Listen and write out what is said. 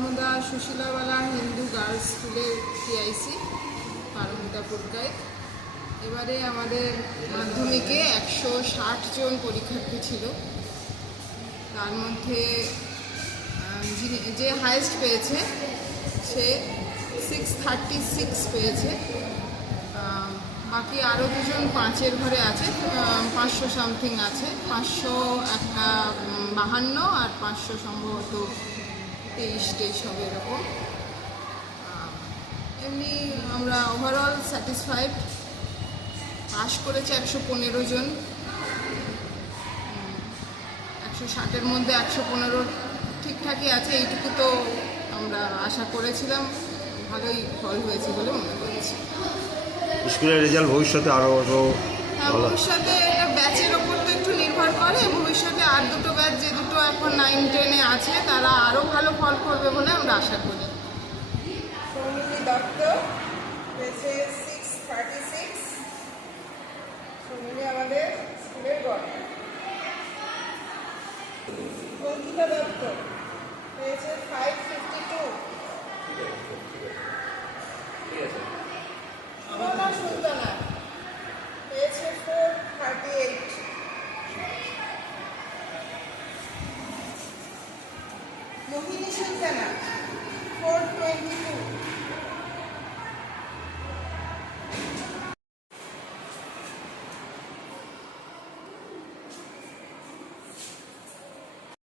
Narmada সুশীলাওয়ালা Hindu girls স্কুলের TIC Paromita Purkait. এবারে আমাদের মাধ্যমিকে 160 জন পরীক্ষার্থী ছিল। তার মধ্যে যে হাইয়েস্ট পেয়েছে সে 636 পেয়েছে। বাকি আরও দুজন 5-এর ঘরে আছে, 500 সামথিং আছে, 552 আর 500 সম্ভবত 23 হবে এরকম। এমনি আমরা ওভারঅল স্যাটিসফাইড। পাস করেছে 115 জন, 160-এর মধ্যে 115 ঠিকঠাকই আছে। এইটুকু তো আমরা আশা করেছিলাম, ভালোই ফল হয়েছে বলে মনে করছি। স্কুলের রেজাল্ট ভবিষ্যতে আরও ভবিষ্যতে ব্যাচের ওপর তো একটু নির্ভর করে। ভবিষ্যতে আর দুটো ব্যাচ, যে দুটো এখন 9-10-এ আছে, তারা আরও ভালো ফল করবে বলে আমরা আশা করি। সৌমিলি দত্ত পেয়েছে 636। সৌমিলি আমাদের স্কুলের গর্ব। অঙ্কিতা দত্ত পেয়েছে 552। সুরমা সুলতানা পেয়েছে 438। মোহিনী সুলতানা 422।